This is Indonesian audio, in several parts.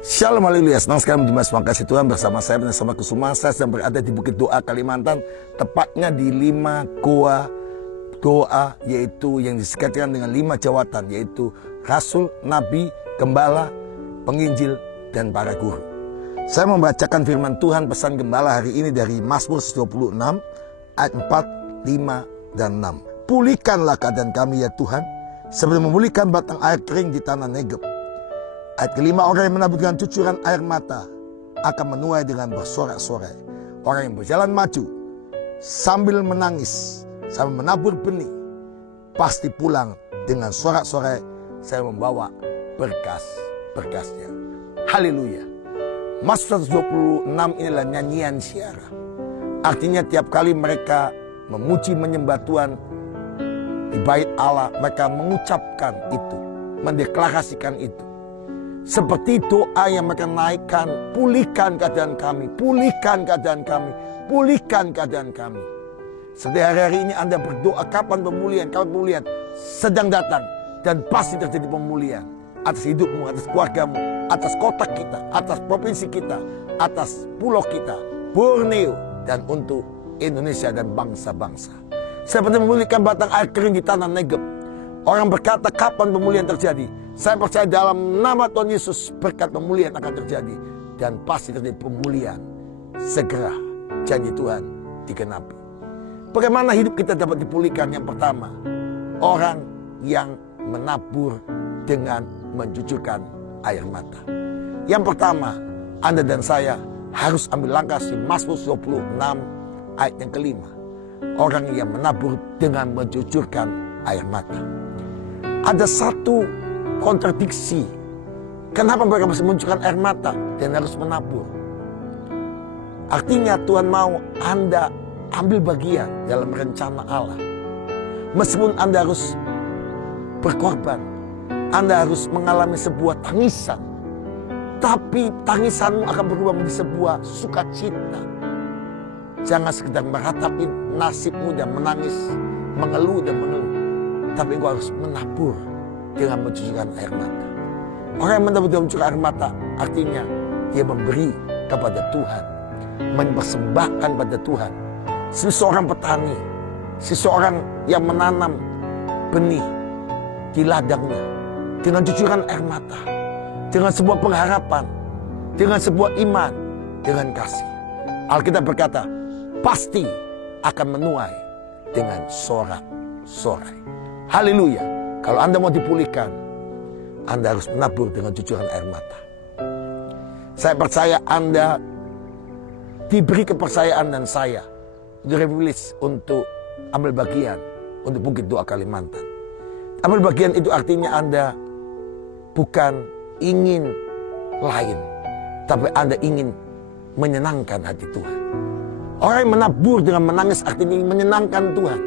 Shalom, haleluya. Senang sekali menjumpai semua kasih Tuhan bersama saya bersama Kusuma. Saya sedang berada di Bukit Doa, Kalimantan. Tepatnya di 5 goa doa, yaitu yang disekatkan dengan 5 jawatan, yaitu Rasul, Nabi, Gembala, Penginjil, dan para guru. Saya membacakan firman Tuhan pesan Gembala hari ini dari Mazmur 26 ayat 4, 5, dan 6. Pulihkanlah keadaan kami ya Tuhan, seperti memulihkan batang air kering di tanah Negeb. Ayat kelima, orang yang menabur dengan cucuran air mata akan menuai dengan bersorak-sorai. Orang yang berjalan maju sambil menangis, sambil menabur benih, pasti pulang dengan sorak-sorai. Saya membawa berkas-berkasnya. Haleluya. Mazmur 126 inilah nyanyian syiara. Artinya tiap kali mereka memuji menyembah Tuhan di bait Allah, mereka mengucapkan itu, mendeklarasikan itu. Seperti doa yang mereka naikkan, pulihkan keadaan kami, pulihkan keadaan kami, pulihkan keadaan kami. Seperti hari-hari ini Anda berdoa, kapan pemulihan, kapan pemulihan sedang datang. Dan pasti terjadi pemulihan atas hidupmu, atas keluargamu, atas kota kita, atas provinsi kita, atas pulau kita, Borneo, dan untuk Indonesia dan bangsa-bangsa. Seperti memulihkan batang air kering di tanah Negeb. Orang berkata, kapan pemulihan terjadi? Saya percaya dalam nama Tuhan Yesus berkat pemulihan akan terjadi. Dan pasti terjadi pemulihan. Segera janji Tuhan digenapi. Bagaimana hidup kita dapat dipulihkan? Yang pertama, orang yang menabur dengan mencucurkan air mata. Yang pertama, Anda dan saya harus ambil langkah di Mazmur 26 ayat yang kelima. Orang yang menabur dengan mencucurkan air mata. Ada satu kontradiksi. Kenapa mereka bisa mencucurkan air mata dan harus menabur? Artinya Tuhan mau Anda ambil bagian dalam rencana Allah. Meskipun Anda harus berkorban, Anda harus mengalami sebuah tangisan, tapi tangisanmu akan berubah menjadi sebuah sukacita. Jangan sekedar meratapi nasibmu dan menangis, mengeluh dan mengeluh, tapi engkau harus menabur dengan mencucurkan air mata. Orang yang menabur dengan mencucurkan air mata artinya dia memberi kepada Tuhan, mempersembahkan pada Tuhan. Seseorang petani, seseorang yang menanam benih di ladangnya dengan cucuran air mata, dengan sebuah pengharapan, dengan sebuah iman, dengan kasih. Alkitab berkata, pasti akan menuai dengan sorak-sorai. Haleluya. Kalau Anda mau dipulihkan, Anda harus menabur dengan cucuran air mata. Saya percaya Anda diberi kepercayaan dan saya dirilis untuk ambil bagian untuk Bukit Doa Kalimantan. Ambil bagian itu artinya Anda bukan ingin lain, tapi Anda ingin menyenangkan hati Tuhan. Orang yang menabur dengan menangis artinya ingin menyenangkan Tuhan.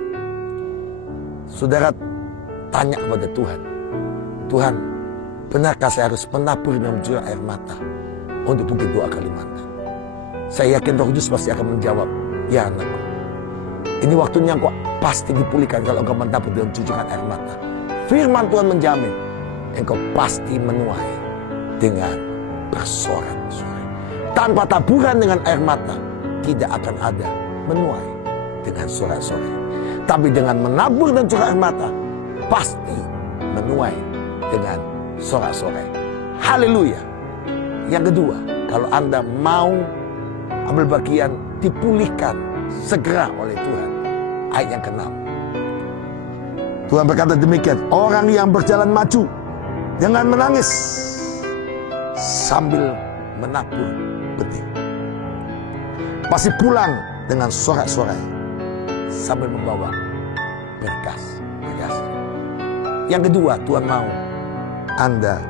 Saudara tanya kepada Tuhan, Tuhan, benarkah saya harus menabur dengan mencucurkan air mata untuk Bukit Doa Kalimantan? Saya yakin Roh Kudus pasti akan menjawab, ya anakku, ini waktunya kok pasti dipulihkan kalau engkau menabur dengan cucuran air mata. Firman Tuhan menjamin, engkau pasti menuai dengan bersorak-sorai. Tanpa taburan dengan air mata, tidak akan ada menuai dengan sorak-sorai. Tapi dengan menabur dan curah air mata, pasti menuai dengan sorak-sorai. Haleluya. Yang kedua, kalau Anda mau ambil bagian dipulihkan segera oleh Tuhan. Ayat yang ke-6. Tuhan berkata demikian, orang yang berjalan maju dengan menangis sambil menabur benih, pasti pulang dengan sorak-sorai sambil membawa berkas. Yang kedua, Tuhan mau Anda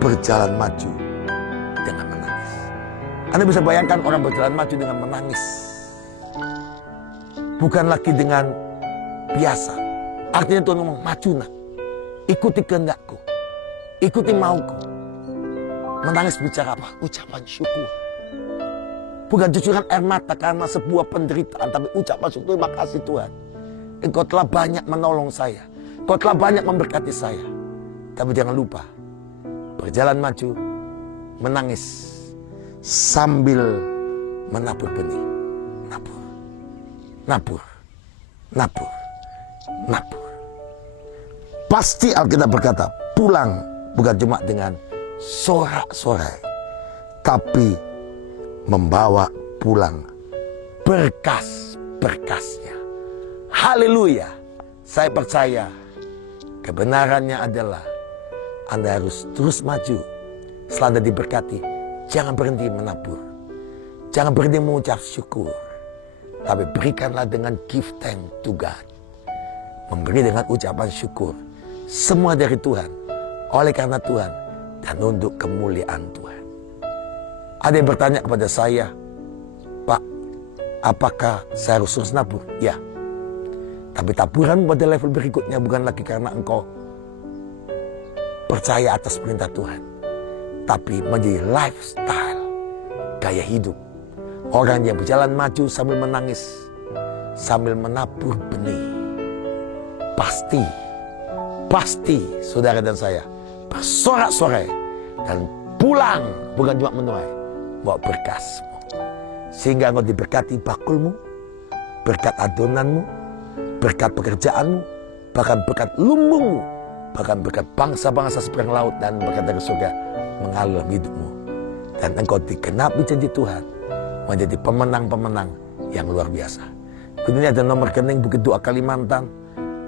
berjalan maju dengan menangis. Anda bisa bayangkan orang berjalan maju dengan menangis, bukan lagi dengan biasa. Artinya Tuhan ngomong, maju nak, ikuti kehendakku, ikuti mauku. Menangis bicara apa? Ucapan syukur. Bukan cucuran air mata karena sebuah penderitaan, tapi ucapan syukur. Terima kasih Tuhan, Engkau telah banyak menolong saya, Engkau telah banyak memberkati saya. Tapi jangan lupa, berjalan maju menangis sambil menabur benih. Nabur, nabur, nabur, nabur. Pasti Alkitab berkata, pulang bukan cuma dengan sorak-sorai, tapi membawa pulang berkas-berkasnya. Haleluya. Saya percaya kebenarannya adalah Anda harus terus maju. Setelah Anda diberkati, jangan berhenti menabur. Jangan berhenti mengucap syukur. Tapi berikanlah dengan give thanks to God. Memberi dengan ucapan syukur. Semua dari Tuhan. Oleh karena Tuhan. Dan untuk kemuliaan Tuhan. Ada yang bertanya kepada saya, Pak, apakah saya harus terus nabur? Ya. Tapi taburan pada level berikutnya bukan lagi karena engkau percaya atas perintah Tuhan. Tapi menjadi lifestyle, gaya hidup. Orang yang berjalan maju sambil menangis, sambil menabur benih. Pasti saudara dan saya bersorak-sorai dan pulang bukan cuma menuai, bawa berkasmu. Sehingga engkau diberkati bakulmu, berkat adonanmu, berkat pekerjaanmu, bahkan berkat lumbungmu, bahkan berkat bangsa-bangsa seberang laut dan berkat dari surga mengalir dalam hidupmu. Dan engkau digenapi janji Tuhan menjadi pemenang-pemenang yang luar biasa. Ini ada nomor rekening Bukit Doa Kalimantan.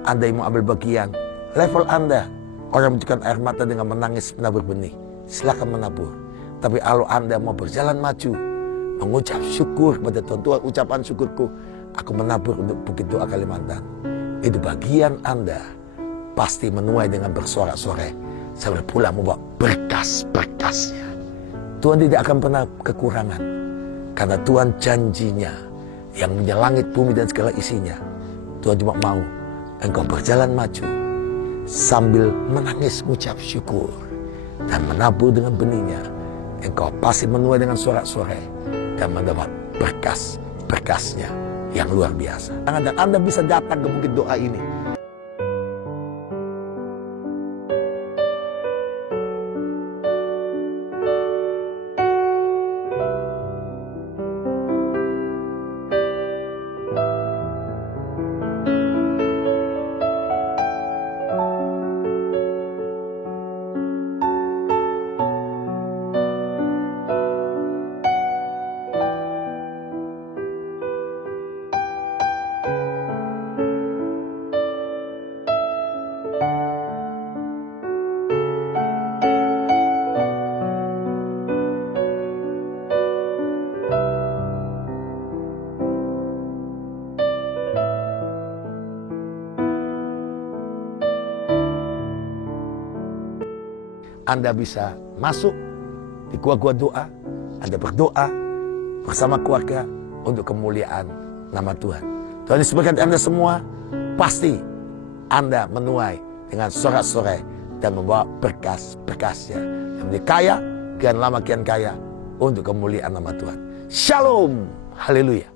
Anda yang mau ambil bagian, level Anda, orang membutuhkan air mata dengan menangis menabur benih, silakan menabur. Tapi kalau Anda mau berjalan maju, mengucap syukur kepada Tuhan, ucapan syukurku, aku menabur untuk Bukit Doa Kalimantan. Itu bagian Anda pasti menuai dengan bersorak-sorai sambil pula membawa berkas-berkasnya. Tuhan tidak akan pernah kekurangan. Karena Tuhan janjinya yang punya langit, bumi dan segala isinya. Tuhan cuma mau engkau berjalan maju sambil menangis mengucap syukur dan menabur dengan benihnya. Engkau pasti menuai dengan sorak-sorai dan mendapat berkas-berkasnya yang luar biasa. Dan Anda bisa datang ke Bukit Doa ini. Anda bisa masuk di gua-gua doa. Anda berdoa bersama keluarga untuk kemuliaan nama Tuhan. Tuhan Yesus berkati Anda semua. Pasti Anda menuai dengan sorak-sorai dan membawa berkas-berkasnya yang menjadi kaya, kian lama kian kaya untuk kemuliaan nama Tuhan. Shalom. Haleluya.